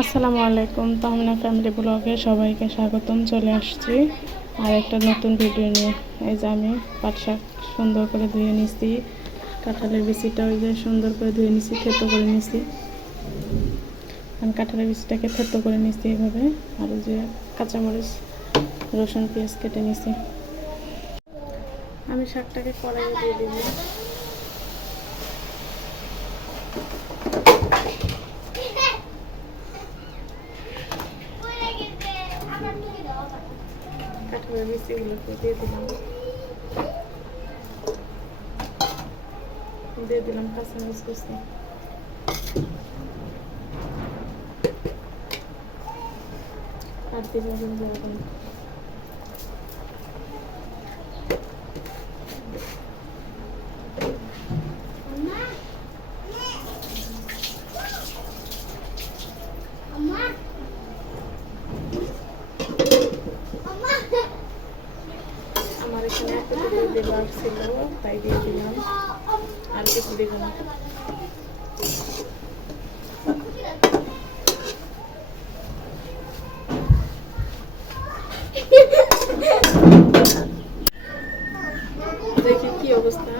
আসসালামু আলাইকুম, তাহমিনা ফ্যামিলি ব্লগে সবাইকে স্বাগতম। চলে আসছি আর একটা নতুন ভিডিও নিয়ে। এই যে আমি পাট শাক সুন্দর করে ধুয়ে নিছি, কাঁঠালের বিচিটা ওই যে সুন্দর করে ধুয়ে নিছি, থেতো করে নিছি। আমি কাঁঠালের বিচিটাকে থেতো করে নিছি এইভাবে আর ওই যে কাঁচামরিচ, রসুন, পেঁয়াজ কেটে নিছি। আমি শাকটাকে কড়াইয়ে দিয়ে দিবি কাঁঠালের বিচিগুলোকে দিয়ে দিলাম দিয়ে দিলাম কাঁচামরিচ কুচি আর দিব হিন্দু লবণ আমার দেবার ছিল তাই দিয়ে দিলাম। আর কিছু দিব না। দেখি কি অবস্থা।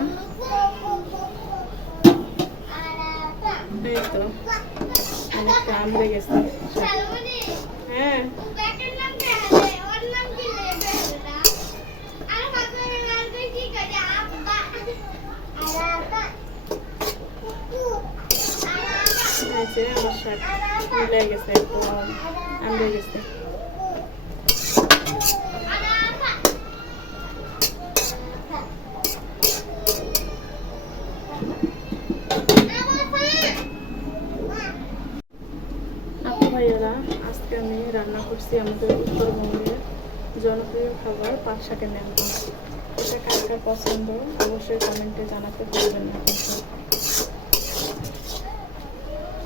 এই তো, অনেকটা আমড়ে গেছে। হ্যাঁ। যে আমার শাক মিলে গেছে একটু আমড়ে গেছে। আজকে আমি রান্না করছি আমাদের উত্তরবঙ্গের জনপ্রিয় খাবার পাট শাকের ন্যাংটা এটা কার কার পছন্দ, অবশ্যই কমেন্টে জানাতে ভুলবেন না কিন্তু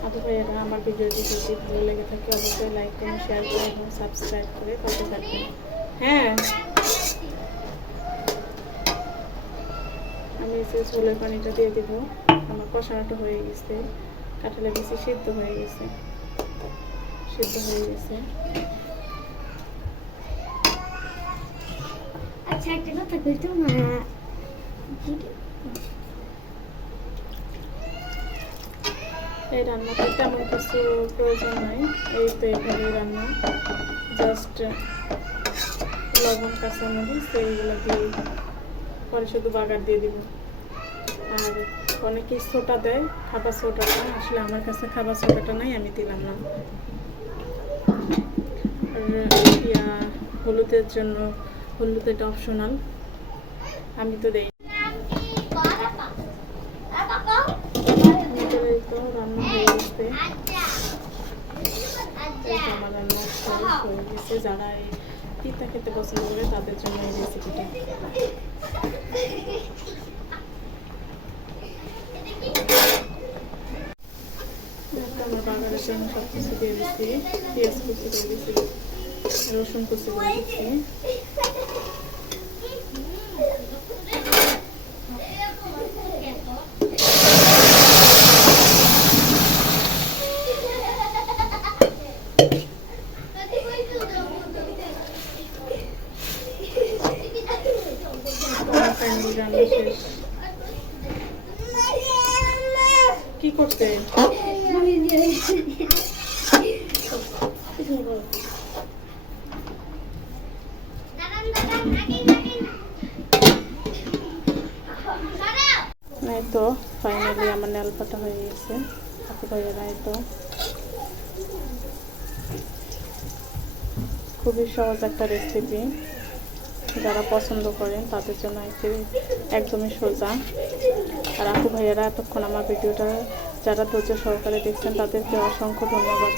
আপু ভাইয়েরা আমার ভিডিওটি যদি ভালো লেগে থাকে, অবশ্যই লাইক করুন শেয়ার করুন এবং সাবস্ক্রাইব করে পাশে থাকবেন। হ্যাঁ। আমি এই যে ঝোলের পানিটা দিয়ে দিব, আমার কষানোটা হয়ে গেছে কাঁঠালে বেশি সিদ্ধ হয়ে গেছে, সিদ্ধ হয়ে গেছে। আচ্ছা একটা কথা বলতো এই রান্নাতে তেমন কিছু প্রয়োজন নাই। এই তো এইভাবে রান্না। জাস্ট লবণ, কাঁচামরিচ এইগুলো দিয়ে পরে শুধু বাগার দিয়ে দিব। আর অনেকে সোটা দেয়, খাবার সোটাটা আসলে আমার কাছে খাবার সোটাটা নাই, আমি দিলাম না। আর হলুদের জন্য হলুদ এটা অপশনাল আমি তো দেই রান্না হয়ে গেছে আমার রান্না হয়ে গেছে যারা এই খেতে পছন্দ করে তাদের জন্য এই রেসিপিটা আমার বাগানের জন্য সব পেঁয়াজ কুচি দিয়ে রসুন কুচি দিয়ে দিচ্ছি। কি করতে? এই তো ফাইনালি আমার নেল পাটা হয়ে গেছে। এই তো খুবই সহজ একটা রেসিপি যারা পছন্দ করেন, তাদের জন্য একটি একদমই সোজা। আর আপু ভাইয়ারা, এতক্ষণ আমার ভিডিওটা, যারা ধৈর্য সহকারে দেখছেন, তাদেরকে অসংখ্য ধন্যবাদ।